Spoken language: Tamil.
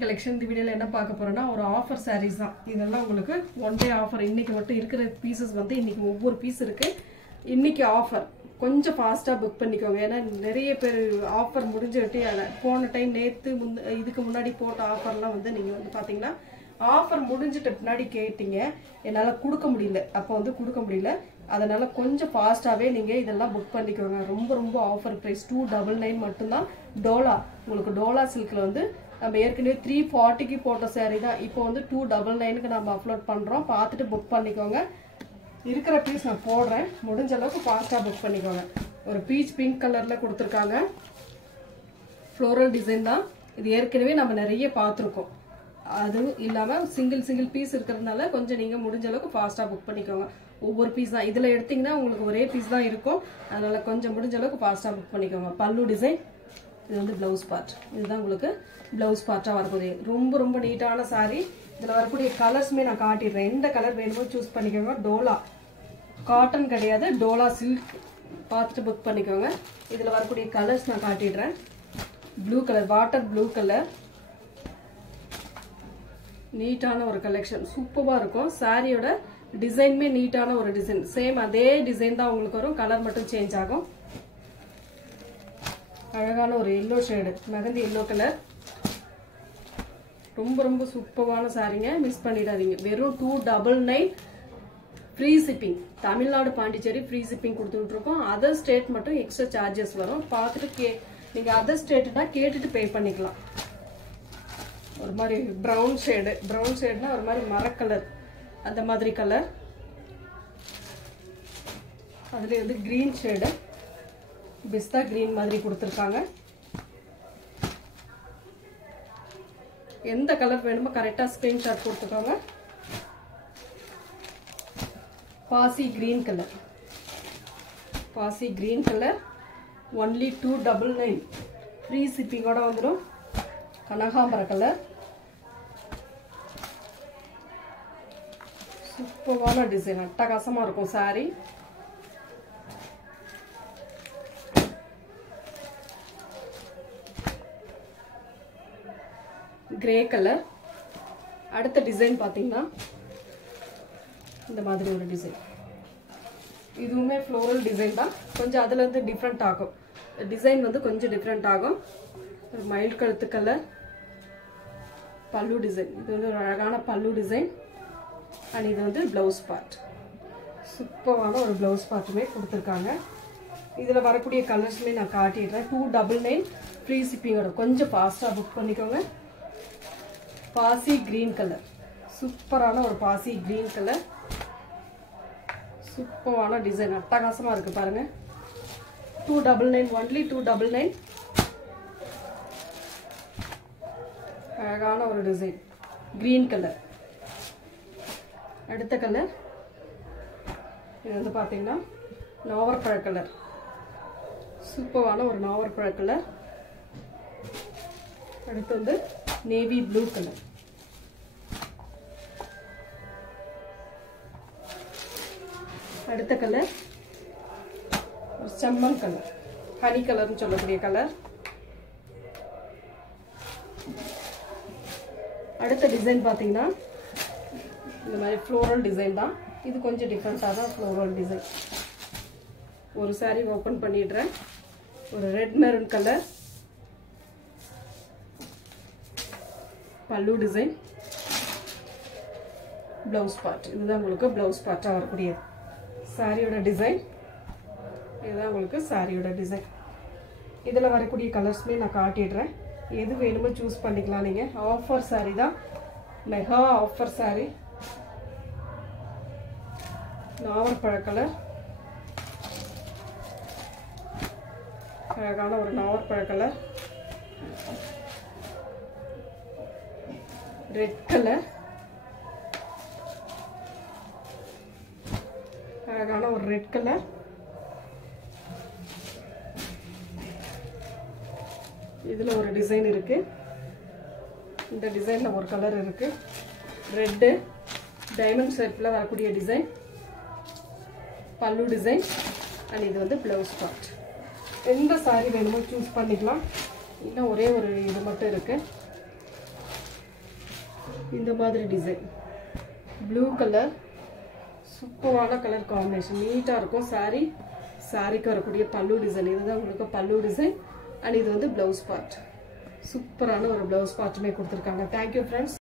கலெக்ஷன் இந்த வீடியோல என்ன பார்க்க போறோம்னா ஒரு ஆஃபர் sarees தான். இதெல்லாம் உங்களுக்கு ஒன் டே ஆஃபர். இன்னைக்கு மட்டும் இருக்கிற பீசஸ் வந்து இன்னைக்கு ஒவ்வொரு பீஸ் இருக்கு. இன்னைக்கு ஆஃபர் கொஞ்சம் ஃபாஸ்டா புக் பண்ணிக்கோங்க. ஏன்னா நிறைய பேர் ஆஃபர் முடிஞ்சிட்டு போன டைம் நேத்து இதுக்கு முன்னாடி போட்ட ஆஃபர்லாம் வந்து நீங்க வந்து பாத்தீங்கன்னா ஆஃபர் முடிஞ்சிட்ட பின்னாடி கேட்டீங்க, என்னால கொடுக்க முடியல, அப்போ வந்து கொடுக்க முடியல. அதனால கொஞ்சம் ஃபாஸ்டாவே நீங்க இதெல்லாம் புக் பண்ணிக்கோங்க. ரொம்ப ரொம்ப ஆஃபர் பிரைஸ் 299 மட்டும்தான். டோலா உங்களுக்கு டோலா சில்க்ல வந்து நம்ம ஏற்கனவே 340க்கு போட்ட saree தான் இப்போ வந்து 299க்கு நம்ம அப்லோட் பண்றோம். பார்த்துட்டு புக் பண்ணிக்கோங்க. இருக்கிற பீஸ் நான் போடுறேன், முடிஞ்ச அளவுக்கு ஃபாஸ்டா புக் பண்ணிக்கோங்க. ஒரு பீச் பிங்க் கலர்ல கொடுத்துருக்காங்க, ஃப்ளோரல் டிசைன் தான். இது ஏற்கனவே நம்ம நிறைய பார்த்துருக்கோம். அதுவும் இல்லாம சிங்கிள் பீஸ் இருக்கிறதுனால கொஞ்சம் நீங்க முடிஞ்ச அளவுக்கு ஃபாஸ்டா புக் பண்ணிக்கோங்க. ஒவ்வொரு பீஸ் தான் இதுல எடுத்தீங்கன்னா உங்களுக்கு ஒரே பீஸ் தான் இருக்கும். அதனால கொஞ்சம் முடிஞ்ச அளவுக்கு ஃபாஸ்டா புக் பண்ணிக்கோங்க. பல்லு டிசைன், இது வந்து பிளவுஸ் பார்ட். இதுதான் உங்களுக்கு பிளவுஸ் பார்ட்டா வரக்கூடிய ரொம்ப ரொம்ப நீட்டான saree. இதுல வரக்கூடிய கலர்ஸ்மே நான் காட்டிடுறேன். எந்த கலர் வேணுமோ சூஸ் பண்ணிக்கோங்க. டோலா காட்டன் கிடையாது, டோலா சில்க். பார்த்துட்டு புக் பண்ணிக்கோங்க. இதுல வரக்கூடிய கலர்ஸ் நான் காட்டிடுறேன். Blue colour, water blue colour, நீட்டான ஒரு கலெக்ஷன், சூப்பரா இருக்கும். சாரியோட டிசைனுமே நீட்டான ஒரு டிசைன், சேம் அதே டிசைன் தான் உங்களுக்கு வரும், கலர் மட்டும் சேஞ்ச் ஆகும். அழகான ஒரு yellow shade, mehndi yellow colour, ரொம்ப ரொம்ப சூப்பரான சாரிங்க, மிஸ் பண்ணிடாதீங்க. வெறும் 299 free shipping. Tamil Nadu Pondicherry free shipping கொடுத்துட்டு இருக்கோம். அதர் ஸ்டேட் மட்டும் எக்ஸ்ட்ரா சார்ஜஸ் வரும். பார்த்துட்டு நீங்க அதர் ஸ்டேட்னா கேட்டுட்டு பே பண்ணிக்கலாம். ஒரு மாதிரி ப்ரௌன் ஷேடு, ப்ரௌன் ஷேட்னா ஒரு மாதிரி மரக்கலர், அந்த மாதிரி கலர். அதுல வந்து கிரீன் ஷேடு, பிஸ்தா கிரீன் மாதிரி கொடுத்துருக்காங்க. எந்த கலர் வேணுமோ கரெக்டா ஸ்கிரீன்ஷாட் கொடுத்துக்கோங்க. பாசி கிரீன் கலர், பாசி கிரீன் கலர், ஒன்லி 299 ஃப்ரீ ஷிப்பிங்கோட வந்துடும். கனகாம்பர கலர், சூப்பரான டிசைன், அட்டகாசமா இருக்கும் சாரி. Grey colour. அடுத்த டிசைன் பாத்தீங்கன்னா இந்த மாதிரி ஒரு டிசைன், இதுவுமே ஃப்ளோரல் டிசைன் தான். கொஞ்சம் அதுல இருந்து டிஃப்ரெண்ட் ஆகும், டிசைன் வந்து கொஞ்சம் டிஃப்ரெண்ட் ஆகும். ஒரு மைல்ட் கழுத்து கலர், பல்லு டிசைன், இது வந்து ஒரு அழகான பல்லு டிசைன். அண்ட் இது வந்து பிளவுஸ் பார்ட், சூப்பரான ஒரு பிளவுஸ் பார்ட்டுமே கொடுத்துருக்காங்க. இதுல வரக்கூடிய கலர்ஸ்மே நான் காட்டிடுறேன். 299 ஃப்ரீ ஷிப்பிங்கோட. கொஞ்சம் ஃபாஸ்டா புக் பண்ணிக்கோங்க. பாசி கிரீன் கலர், சூப்பரான ஒரு பாசி கிரீன் கலர், சூப்பரான டிசைன், அட்டகாசமா இருக்கு பாருங்க. 299, ஒன்லி 299. அழகான ஒரு டிசைன், கிரீன் கலர். அடுத்த கலர் இது வந்து பாத்தீங்கன்னா நாவற்பழ கலர், சூப்பரான ஒரு நாவற்பழ கலர். அடுத்து வந்து நேவி ப்ளூ கலர். அடுத்த கலர் செம்மண் கலர், ஹனி கலர்னு சொல்லக்கூடிய கலர். அடுத்த டிசைன் பாத்தீங்கன்னா இந்த மாதிரி ஃப்ளோரல் டிசைன் தான். இது கொஞ்சம் டிஃப்ரெண்டா தான் ஃப்ளோரல் டிசைன். ஒரு saree ஓபன் பண்ணிடுறேன். ஒரு ரெட் மெரூன் கலர், பல்லு டிசைன், பிளவுஸ் பார்ட். இதுதான் உங்களுக்கு பிளவுஸ் பார்ட்டா வரக்கூடிய சாரியோட டிசைன். இதுதான் உங்களுக்கு சாரியோட டிசைன். இதுல வரக்கூடிய கலர்ஸ்மே நான் காட்டிடுறேன். எது வேணுமோ சூஸ் பண்ணிக்கலாம் நீங்க. ஆஃபர் சாரி தான், மெகா ஆஃபர் சாரி. நாவற்பழ கலர், அழகான ஒரு நாவற்பழ கலர். ரெட் கலர், அழகான ஒரு ரெட் கலர். இதுல ஒரு டிசைன் இருக்கு, இந்த டிசைன்ல ஒரு கலர் இருக்கு, ரெட் டைமண்ட் ஷேப்ல வரக்கூடிய டிசைன், பல்லு டிசைன். அண்ட் இது வந்து பிளவுஸ் பார்ட். எந்த சாரி வேணுமோ சூஸ் பண்ணிக்கலாம். இன்னும் ஒரே ஒரு இது மட்டும் இருக்கு. இந்த மாதிரி டிசைன் ப்ளூ கலர் சூப்பரான கலர் காம்பினேஷன் நீட்டாக இருக்கும். சாரிக்கு வரக்கூடிய பல்லு டிசைன் இதுதான் உங்களுக்கு பல்லு டிசைன். அண்ட் இது வந்து ப்ளவுஸ் பார்ட். சூப்பரான ஒரு ப்ளவுஸ் பார்ட்டுமே கொடுத்துருக்காங்க. Thank you friends.